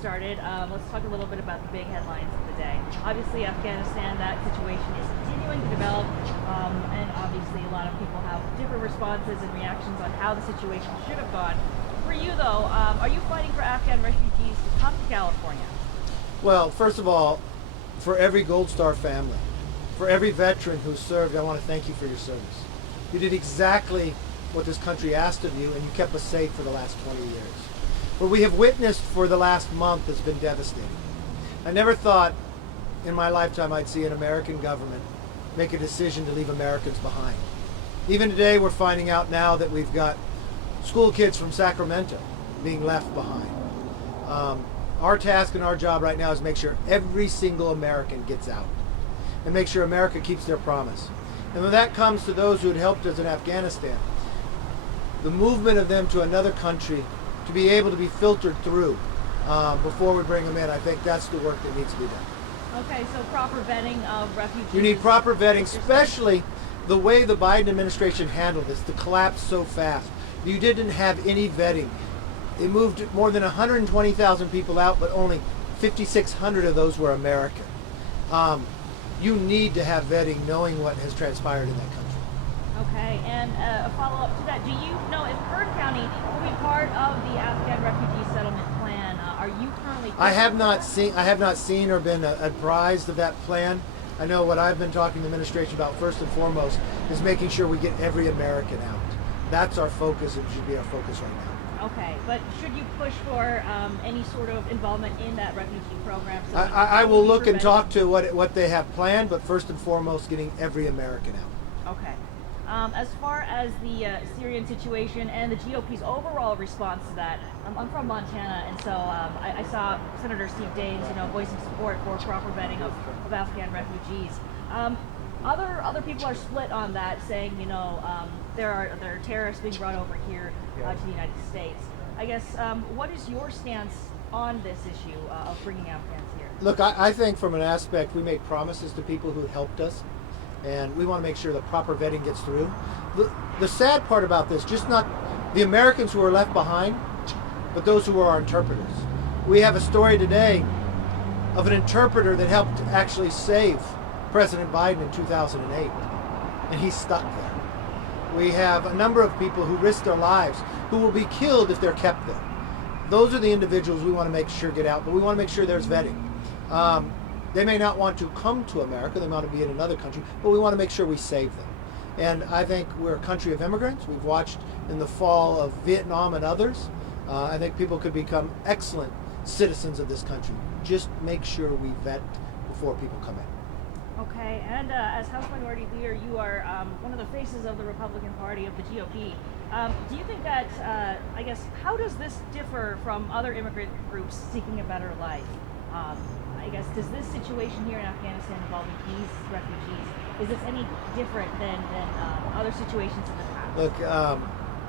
started, let's talk a little bit about the big headlines of the day. Obviously, Afghanistan, that situation is continuing to develop, and obviously a lot of people have different responses and reactions on how the situation should have gone. For you, though, are you fighting for Afghan refugees to come to California? Well, first of all, for every Gold Star family, for every veteran who served, I want to thank you for your service. You did exactly what this country asked of you, and you kept us safe for the last 20 years. What we have witnessed for the last month has been devastating. I never thought in my lifetime I'd see an American government make a decision to leave Americans behind. Even today, we're finding out now that we've got school kids from Sacramento being left behind. Our task and our job right now is make sure every single American gets out and make sure America keeps their promise. And when that comes to those who had helped us in Afghanistan, the movement of them to another country to be able to be filtered through before we bring them in, I think that's the work that needs to be done. Okay, so proper vetting of refugees. You need proper vetting, especially the way the Biden administration handled this, to collapse so fast. You didn't have any vetting. They moved more than 120,000 people out, but only 5,600 of those were American. You need to have vetting, knowing what has transpired in that country. Okay, and a follow-up to that, do you know if Kern County will be part of the Afghan refugee settlement plan? Are you currently? I have not seen or been advised of that plan. I know what I've been talking to the administration about first and foremost is making sure we get every American out. That's our focus. It should be our focus right now. Okay, but should you push for any sort of involvement in that refugee program? So I will look and talk to what they have planned, but first and foremost, getting every American out. Okay. As far as the Syrian situation and the GOP's overall response to that, I'm from Montana, and so I saw Senator Steve Daines, voicing support for proper vetting of Afghan refugees. Other people are split on that, saying there are terrorists being brought over here to the United States. I guess what is your stance on this issue of bringing Afghans here? Look, I think from an aspect, we made promises to people who helped us, and we want to make sure the proper vetting gets through. The sad part about this, just not the Americans who are left behind, but those who are our interpreters. We have a story today of an interpreter that helped actually save President Biden in 2008, and he's stuck there. We have a number of people who risk their lives who will be killed if they're kept there. Those are the individuals we want to make sure get out, but we want to make sure there's vetting. They may not want to come to America, they want to be in another country, but we want to make sure we save them. And I think we're a country of immigrants. We've watched in the fall of Vietnam and others. I think people could become excellent citizens of this country. Just make sure we vet before people come in. Okay, and as House Minority Leader, you are one of the faces of the Republican Party, of the GOP. Do you think that, how does this differ from other immigrant groups seeking a better life? Does this situation here in Afghanistan involving these refugees, is this any different than other situations in the past?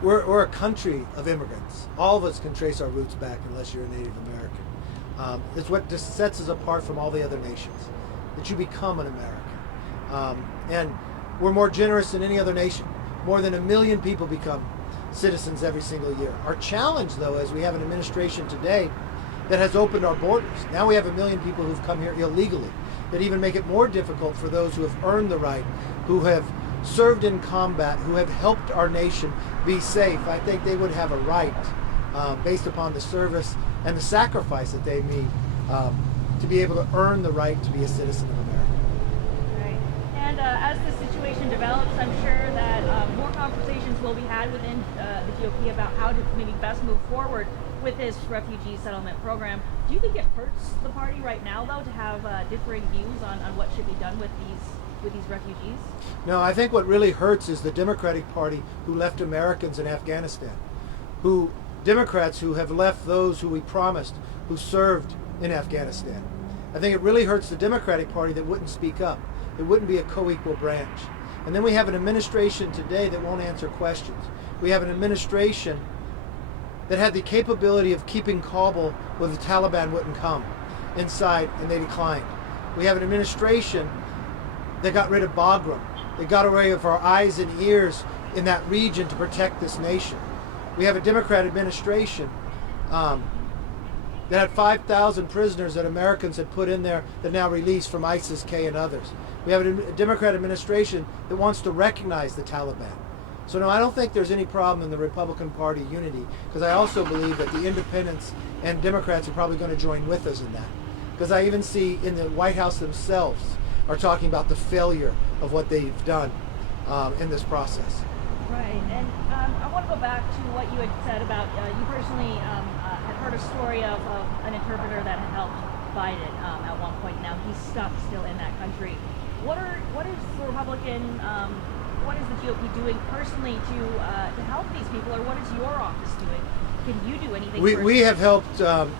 Look, we're a country of immigrants. All of us can trace our roots back unless you're a Native American. It's what just sets us apart from all the other nations, that you become an American. And we're more generous than any other nation. More than 1 million people become citizens every single year. Our challenge, though, is we have an administration today that has opened our borders. Now we have 1 million people who've come here illegally, that even make it more difficult for those who have earned the right, who have served in combat, who have helped our nation be safe. I think they would have a right, based upon the service and the sacrifice that they made, to be able to earn the right to be a citizen of America. Right. And as the situation develops, I'm sure that more conversations will be had within the GOP about how to maybe best move forward with this refugee settlement program. Do you think it hurts the party right now, though, to have differing views on what should be done with these refugees? No, I think what really hurts is the Democratic Party who left Americans in Afghanistan, Democrats who have left those who we promised, who served in Afghanistan. I think it really hurts the Democratic Party that wouldn't speak up. It wouldn't be a co-equal branch. And then we have an administration today that won't answer questions. We have an administration that had the capability of keeping Kabul where the Taliban wouldn't come inside, and they declined. We have an administration that got rid of Bagram. They got rid of our eyes and ears in that region to protect this nation. We have a Democrat administration that had 5,000 prisoners that Americans had put in there that now released from ISIS-K and others. We have a Democrat administration that wants to recognize the Taliban. So no, I don't think there's any problem in the Republican Party unity, because I also believe that the independents and Democrats are probably going to join with us in that. Because I even see in the White House themselves are talking about the failure of what they've done in this process. Right, and I want to go back to what you had said about you personally had heard a story of an interpreter that had helped Biden at one point. Now he's stuck still in that country. What is the Republican, what is the GOP doing personally to help these people, or what is your office doing? Can you do anything? We have helped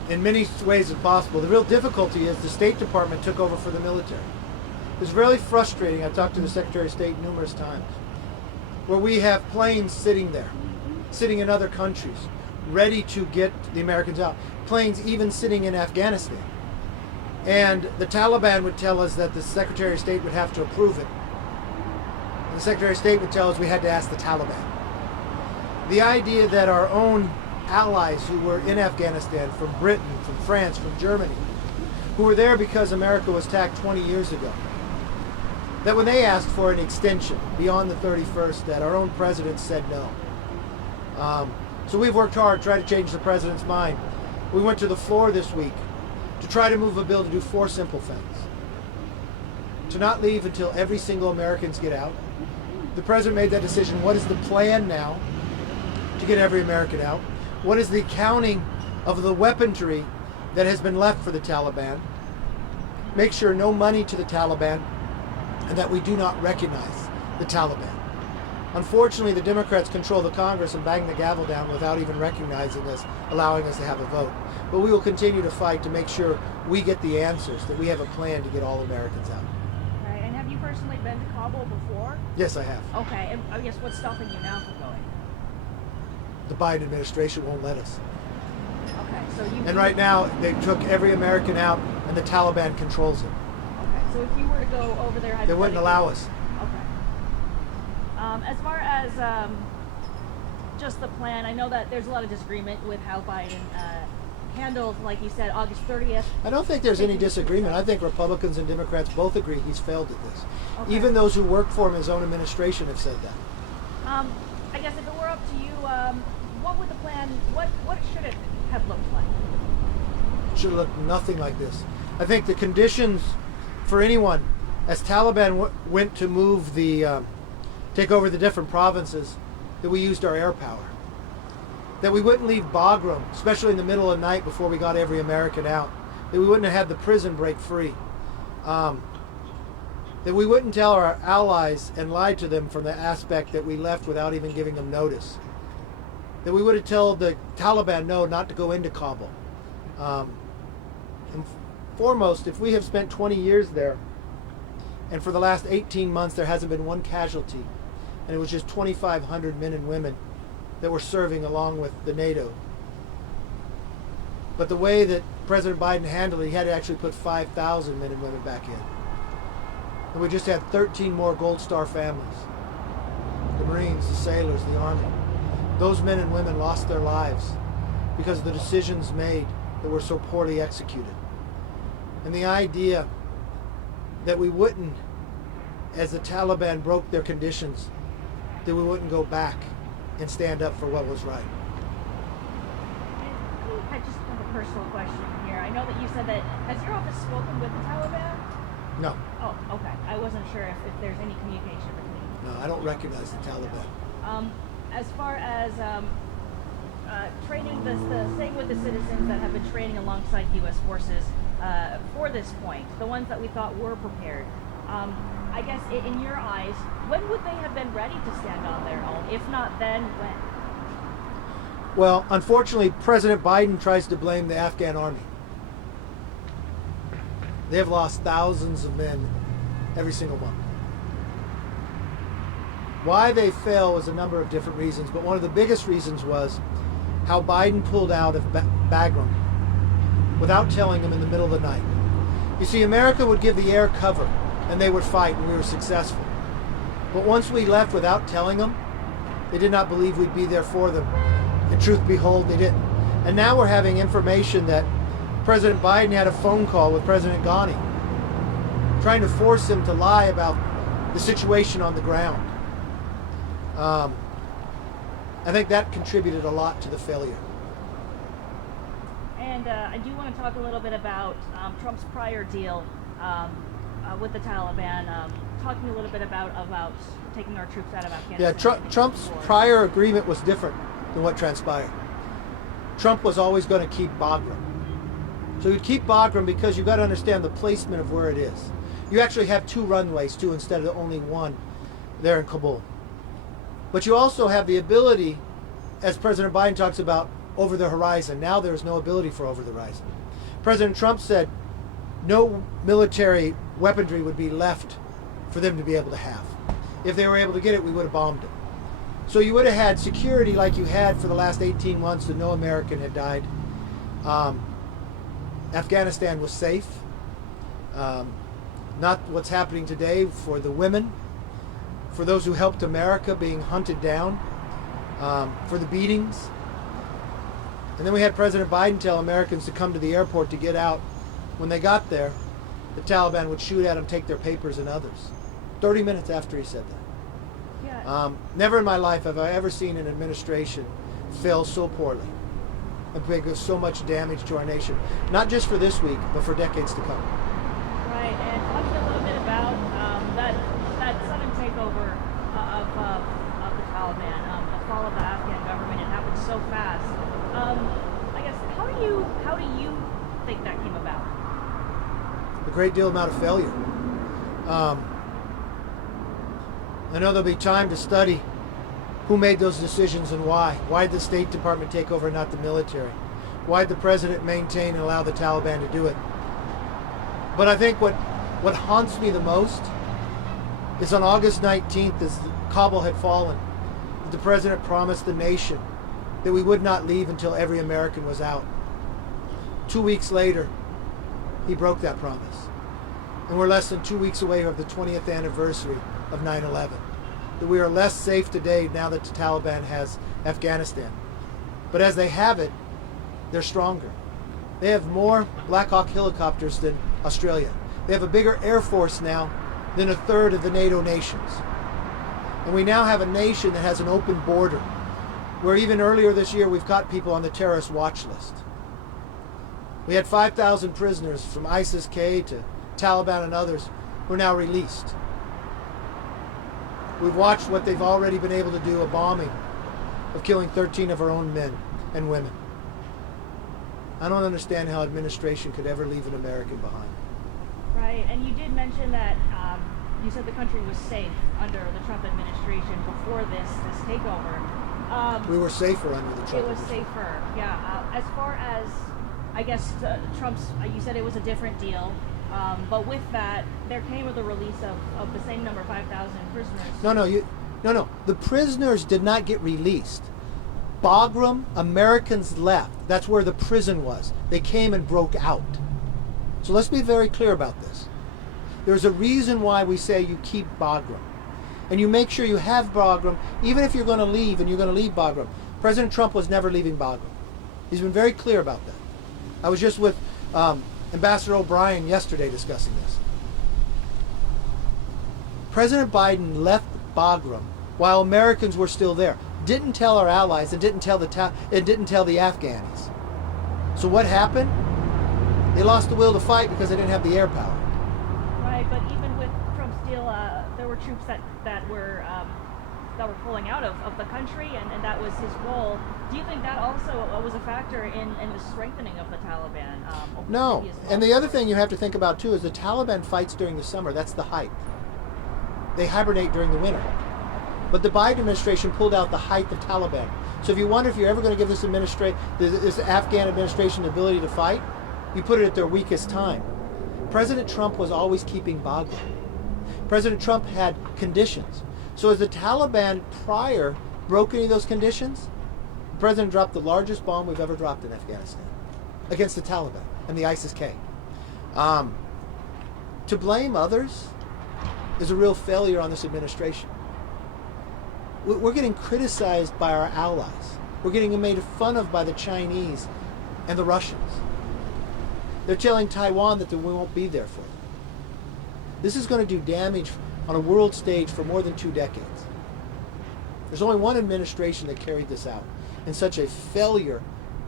in many ways as possible. The real difficulty is the State Department took over for the military. It was really frustrating. I talked to the Secretary of State numerous times, where we have planes sitting there, sitting in other countries, ready to get the Americans out. Planes even sitting in Afghanistan. And the Taliban would tell us that the Secretary of State would have to approve it. And the Secretary of State would tell us we had to ask the Taliban. The idea that our own allies who were in Afghanistan, from Britain, from France, from Germany, who were there because America was attacked 20 years ago, that when they asked for an extension beyond the 31st, that our own president said no. So we've worked hard, tried to change the president's mind. We went to the floor this week to try to move a bill to do 4 simple things. To not leave until every single Americans get out. The president made that decision. What is the plan now to get every American out? What is the accounting of the weaponry that has been left for the Taliban? Make sure no money to the Taliban, and that we do not recognize the Taliban. Unfortunately, the Democrats control the Congress and bang the gavel down without even recognizing us, allowing us to have a vote. But we will continue to fight to make sure we get the answers, that we have a plan to get all Americans out. Right, and have you personally been to Kabul before? Yes, I have. Okay, and I guess what's stopping you now from going? The Biden administration won't let us. Okay, so you... And right now, they took every American out, and the Taliban controls it. Okay, so if you were to go over there... They wouldn't allow us. Okay. As far as just the plan, I know that there's a lot of disagreement with how Biden handled, like you said, August 30th. I don't think there's any disagreement. I think Republicans and Democrats both agree he's failed at this. Okay. Even those who work for him, his own administration, have said that. I guess if it were up to you, what would the plan, what should it have looked like? It should have looked nothing like this. I think the conditions for anyone, as Taliban went to move the, take over the different provinces, that we used our air power. That we wouldn't leave Bagram, especially in the middle of the night before we got every American out. That we wouldn't have had the prison break free. That we wouldn't tell our allies and lie to them from the aspect that we left without even giving them notice. That we would have told the Taliban no, not to go into Kabul. And foremost, if we have spent 20 years there, and for the last 18 months there hasn't been one casualty, and it was just 2,500 men and women that were serving along with the NATO. But the way that President Biden handled it, he had to actually put 5,000 men and women back in. And we just had 13 more Gold Star families. The Marines, the sailors, the Army. Those men and women lost their lives because of the decisions made that were so poorly executed. And the idea that we wouldn't, as the Taliban broke their conditions, that we wouldn't go back and stand up for what was right. I just have a personal question here. I know that you said that, has your office spoken with the Taliban? No. Oh, okay. I wasn't sure if there's any communication between. No, I don't recognize the Taliban. As far as training, staying with the citizens that have been training alongside U.S. forces for this point, the ones that we thought were prepared, I guess in your eyes, when would they have been ready to stand on their own? If not then, when? Well, unfortunately, President Biden tries to blame the Afghan army. They have lost thousands of men every single month. Why they fail was a number of different reasons, but one of the biggest reasons was how Biden pulled out of Bagram without telling them in the middle of the night. You see, America would give the air cover, and they would fight, and we were successful. But once we left without telling them, they did not believe we'd be there for them. And truth behold, they didn't. And now we're having information that President Biden had a phone call with President Ghani, trying to force him to lie about the situation on the ground. I think that contributed a lot to the failure. And I do want to talk a little bit about Trump's prior deal with the Taliban. Talking a little bit about taking our troops out of Afghanistan. Yeah, Trump's prior agreement was different than what transpired. Trump was always going to keep Bagram. So you'd keep Bagram because you've got to understand the placement of where it is. You actually have 2 runways, 2 instead of only 1 there in Kabul. But you also have the ability, as President Biden talks about, over the horizon. Now there's no ability for over the horizon. President Trump said no military weaponry would be left for them to be able to have. If they were able to get it, we would have bombed it. So you would have had security like you had for the last 18 months that no American had died. Afghanistan was safe. Not what's happening today for the women, for those who helped America being hunted down, for the beatings. And then we had President Biden tell Americans to come to the airport to get out. When they got there, the Taliban would shoot at them, take their papers and others. 30 minutes after he said that. Yeah. Never in my life have I ever seen an administration fail so poorly and bring so much damage to our nation, not just for this week, but for decades to come. Right, and talking a little bit about that sudden takeover of the Taliban, the fall of the Afghan government. It happened so fast. I guess how do you think that came about? A great deal amount of failure. I know there'll be time to study who made those decisions and why. Why did the State Department take over and not the military? Why did the president maintain and allow the Taliban to do it? But I think what haunts me the most is on August 19th, as Kabul had fallen, the president promised the nation that we would not leave until every American was out. 2 weeks later, he broke that promise. And we're less than 2 weeks away from the 20th anniversary of 9/11. That we are less safe today now that the Taliban has Afghanistan. But as they have it, they're stronger. They have more Black Hawk helicopters than Australia. They have a bigger air force now than a third of the NATO nations. And we now have a nation that has an open border, where even earlier this year we've got people on the terrorist watch list. We had 5,000 prisoners from ISIS-K to Taliban and others who are now released. We've watched what they've already been able to do, a bombing of killing 13 of our own men and women. I don't understand how administration could ever leave an American behind. Right, and you did mention that you said the country was safe under the Trump administration before this takeover. We were safer under the Trump It was administration. safer, yeah. As far as, I guess, Trump's, you said it was a different deal, but with that, there came with the release of the same number, 5,000 prisoners. No. The prisoners did not get released. Bagram, Americans left. That's where the prison was. They came and broke out. So let's be very clear about this. There's a reason why we say you keep Bagram. And you make sure you have Bagram, even if you're going to leave and you're going to leave Bagram. President Trump was never leaving Bagram. He's been very clear about that. I was just with Ambassador O'Brien yesterday discussing this. President Biden left Bagram while Americans were still there. Didn't tell our allies and didn't tell the Afghans. So what happened? They lost the will to fight because they didn't have the air power. Right, but even with Trump's deal, there were troops that were pulling out of the country, and that was his role. Do you think that also was a factor in the strengthening of the Taliban? No, and the other thing you have to think about too is the Taliban fights during the summer. That's the height. They hibernate during the winter. But the Biden administration pulled out the height of Taliban. So if you wonder if you're ever going to give this Afghan administration the ability to fight, you put it at their weakest time. President Trump was always keeping Bagram. President Trump had conditions. So as the Taliban prior broke any of those conditions, the president dropped the largest bomb we've ever dropped in Afghanistan against the Taliban and the ISIS-K. To blame others is a real failure on this administration. We're getting criticized by our allies. We're getting made fun of by the Chinese and the Russians. They're telling Taiwan that we won't be there for them. This is going to do damage on a world stage for more than 2 decades. There's only one administration that carried this out. And such a failure,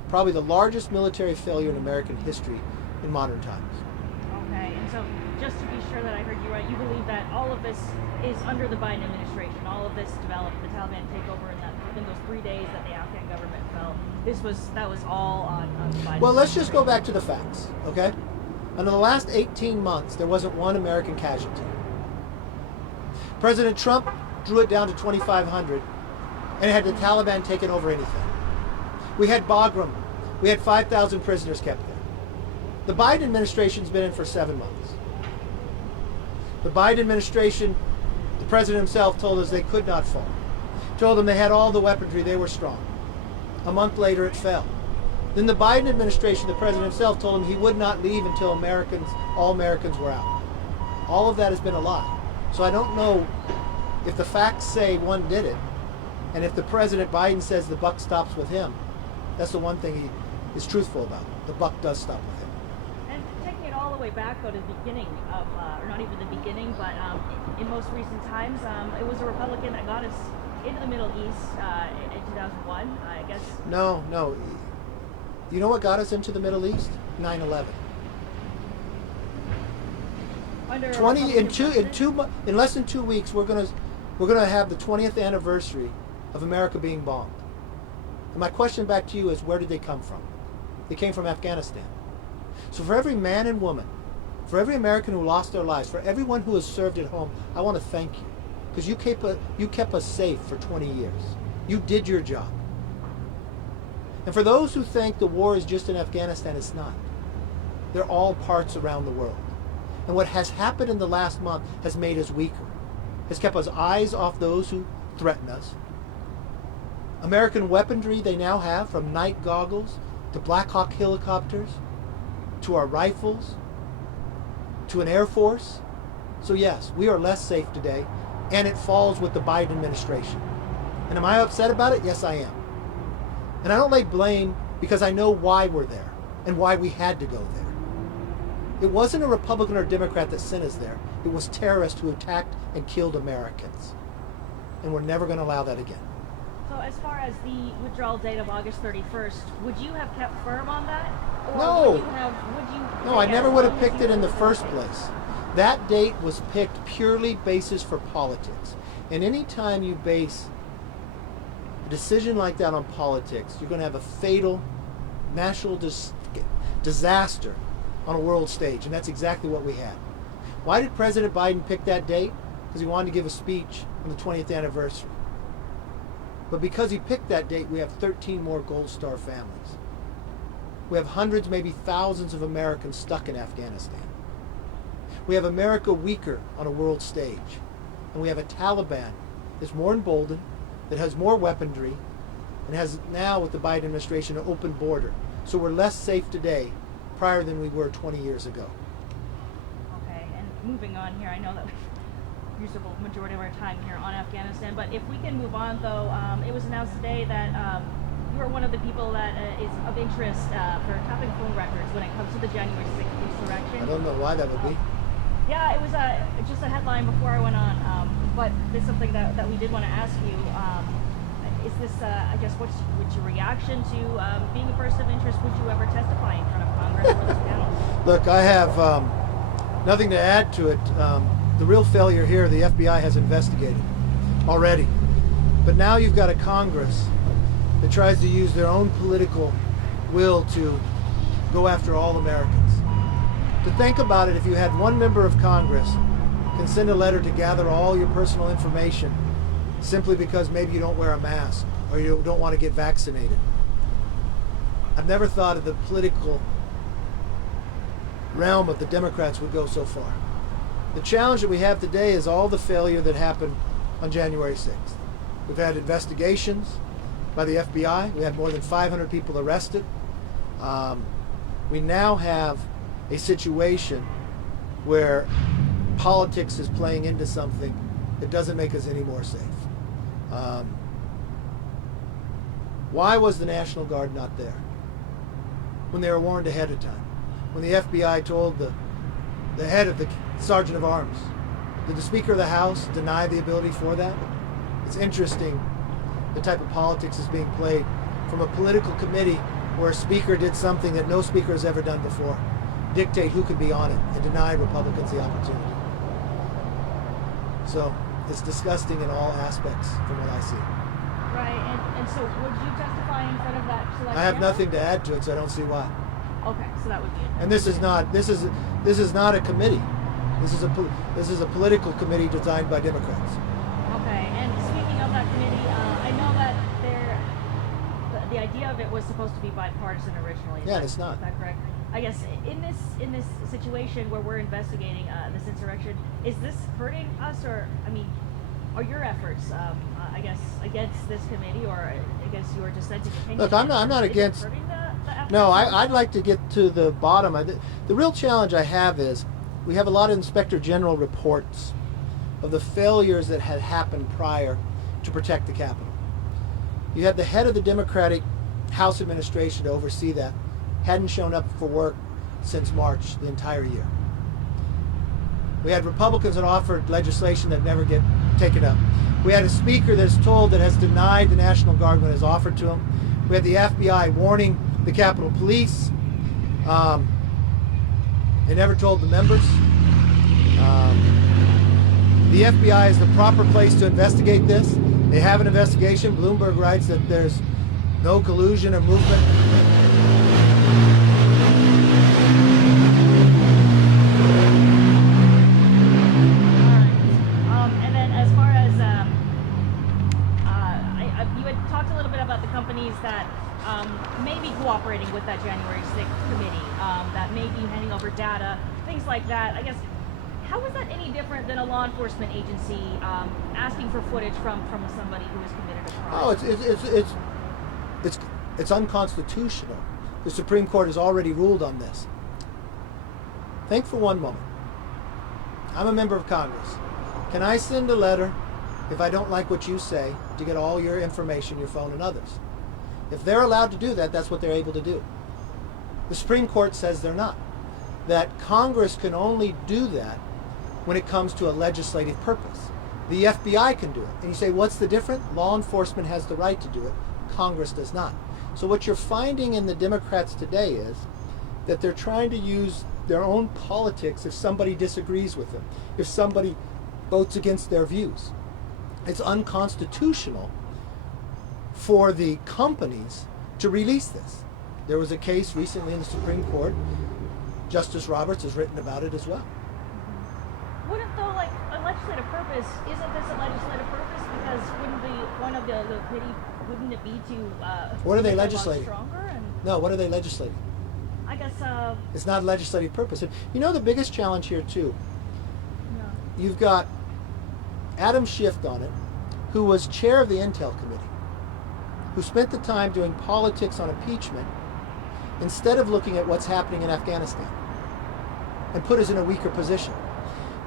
probably the largest military failure in American history in modern times. Okay, and so just to be sure that I heard you right, you believe that all of this is under the Biden administration. All of this developed, the Taliban takeover in those 3 days that the Afghan government fell. That was all on Biden. Well, let's just go back to the facts, okay? In the last 18 months, there wasn't one American casualty. President Trump drew it down to 2,500, and had the Taliban taken over anything. We had Bagram. We had 5,000 prisoners kept there. The Biden administration's been in for 7 months. The Biden administration, the president himself told us they could not fall. Told them they had all the weaponry, they were strong. A month later, it fell. Then the Biden administration, the president himself, told him he would not leave until all Americans were out. All of that has been a lie. So I don't know if the facts say one did it, and if the President Biden says the buck stops with him. That's the one thing he is truthful about. The buck does stop with him. And taking it all the way back, though, to the beginning of, or not even the beginning, but in most recent times, it was a Republican that got us into the Middle East in 2001, I guess. No. You know what got us into the Middle East? 9/11. In less than 2 weeks, we're gonna have the 20th anniversary of America being bombed. And my question back to you is, where did they come from? They came from Afghanistan. So for every man and woman, for every American who lost their lives, for everyone who has served at home, I want to thank you, because you kept us safe for 20 years. You did your job. And for those who think the war is just in Afghanistan, it's not. They're all parts around the world. And what has happened in the last month has made us weaker, has kept us eyes off those who threaten us. American weaponry they now have, from night goggles to Black Hawk helicopters to our rifles to an Air Force. So yes, we are less safe today, and it falls with the Biden administration. And am I upset about it? Yes, I am. And I don't lay blame, because I know why we're there and why we had to go there. It wasn't a Republican or Democrat that sent us there. It was terrorists who attacked and killed Americans. And we're never going to allow that again. So as far as the withdrawal date of August 31st, would you have kept firm on that? Or No. No, I never would have picked picked it in the first place. That date was picked purely basis for politics. And any time you base a decision like that on politics, you're going to have a fatal national disaster on a world stage. And that's exactly what we had. Why did President Biden pick that date? Because he wanted to give a speech on the 20th anniversary. But because he picked that date, we have 13 more Gold Star families. We have hundreds, maybe thousands of Americans stuck in Afghanistan. We have America weaker on a world stage. And we have a Taliban that's more emboldened, that has more weaponry, and has now, with the Biden administration, an open border. So we're less safe today prior than we were 20 years ago. Okay, and moving on here, I know that we've used a majority of our time here on Afghanistan, but if we can move on, though, it was announced today that you are one of the people that is of interest for tapping phone records when it comes to the January 6th insurrection. I don't know why that would be. Yeah, it was just a headline before I went on, but there's something that we did want to ask you. Is this, I guess, what's your reaction to being a person of interest? Would you ever testify in front of Congress or this panel? Look, I have nothing to add to it. The real failure here, the FBI has investigated already. But now you've got a Congress that tries to use their own political will to go after all Americans. To think about it, if you had one member of Congress can send a letter to gather all your personal information simply because maybe you don't wear a mask or you don't want to get vaccinated. I've never thought of the political realm of the Democrats would go so far. The challenge that we have today is all the failure that happened on January 6th. We've had investigations by the FBI. We had more than 500 people arrested. We now have a situation where politics is playing into something that doesn't make us any more safe. Why was the National Guard not there when they were warned ahead of time? when the FBI told the head of the Sergeant of Arms. Did the Speaker of the House deny the ability for that? It's interesting the type of politics is being played from a political committee where a speaker did something that no speaker has ever done before, dictate who could be on it and deny Republicans the opportunity. So it's disgusting in all aspects from what I see. Right, and so would you testify in front of that select I have panel? nothing to add to it, so I don't see why. Okay, so that would be it. And this is not a committee. This is a political committee designed by Democrats. Okay, and speaking of that committee, I know that the idea of it was supposed to be bipartisan originally. Yeah, it's not. Is that correct? I guess in this situation where we're investigating this insurrection, is this hurting us, or I mean, are your efforts, I guess, against this committee or against your dissenting opinion? Look, I'm not is it against. hurting the efforts? No, I'd like to get to the bottom. The real challenge I have is we have a lot of Inspector General reports of the failures that had happened prior to protect the Capitol. You had the head of the Democratic House administration to oversee that, hadn't shown up for work since March, the entire year. We had Republicans that offered legislation that never get taken up. We had a speaker that's told that has denied the National Guard when it's offered to him. We had the FBI warning the Capitol Police. They never told the members. The FBI is the proper place to investigate this. They have an investigation. Bloomberg writes that there's no collusion or movement. And then as far as you had talked a little bit about the companies that may be cooperating with that January 6th committee, that may be handing over data, things like that. I guess, how is that any different than a law enforcement agency asking for footage from somebody who has committed a crime? Oh, it's unconstitutional. The Supreme Court has already ruled on this. Think for one moment. I'm a member of Congress. Can I send a letter if I don't like what you say to get all your information, your phone and others? If they're allowed to do that, that's what they're able to do. The Supreme Court says they're not. That Congress can only do that when it comes to a legislative purpose. The FBI can do it. And you say, what's the difference? Law enforcement has the right to do it. Congress does not. So what you're finding in the Democrats today is that they're trying to use their own politics if somebody disagrees with them, if somebody votes against their views. It's unconstitutional for the companies to release this. There was a case recently in the Supreme Court. Justice Roberts has written about it as well. Wouldn't though, like a legislative purpose, isn't this a legislative purpose? Because wouldn't the point of the committee, wouldn't it be to what are they make our laws legislating? stronger? And No, what are they legislating? I guess It's not a legislative purpose. You know the biggest challenge here too? no. You've got Adam Schiff on it, who was chair of the Intel Committee, who spent the time doing politics on impeachment instead of looking at what's happening in Afghanistan and put us in a weaker position.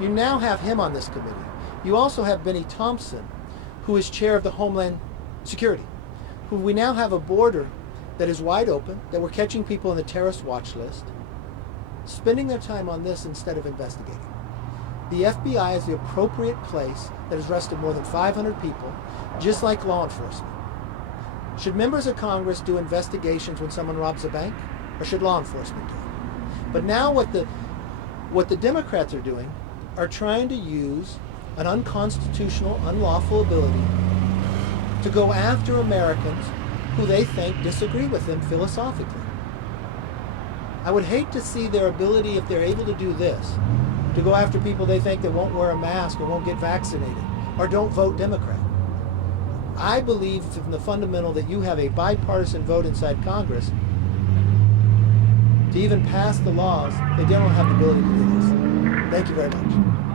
You now have him on this committee. You also have Benny Thompson, who is chair of the Homeland Security, who we now have a border that is wide open, that we're catching people on the terrorist watch list, spending their time on this instead of investigating. The FBI is the appropriate place that has arrested more than 500 people, just like law enforcement. Should members of Congress do investigations when someone robs a bank, or should law enforcement do it? But now what the Democrats are doing are trying to use an unconstitutional, unlawful ability to go after Americans who they think disagree with them philosophically. I would hate to see their ability, if they're able to do this, to go after people they think that won't wear a mask or won't get vaccinated or don't vote Democrat. I believe from the fundamental that you have a bipartisan vote inside Congress to even pass the laws, they don't have the ability to do this. Thank you very much.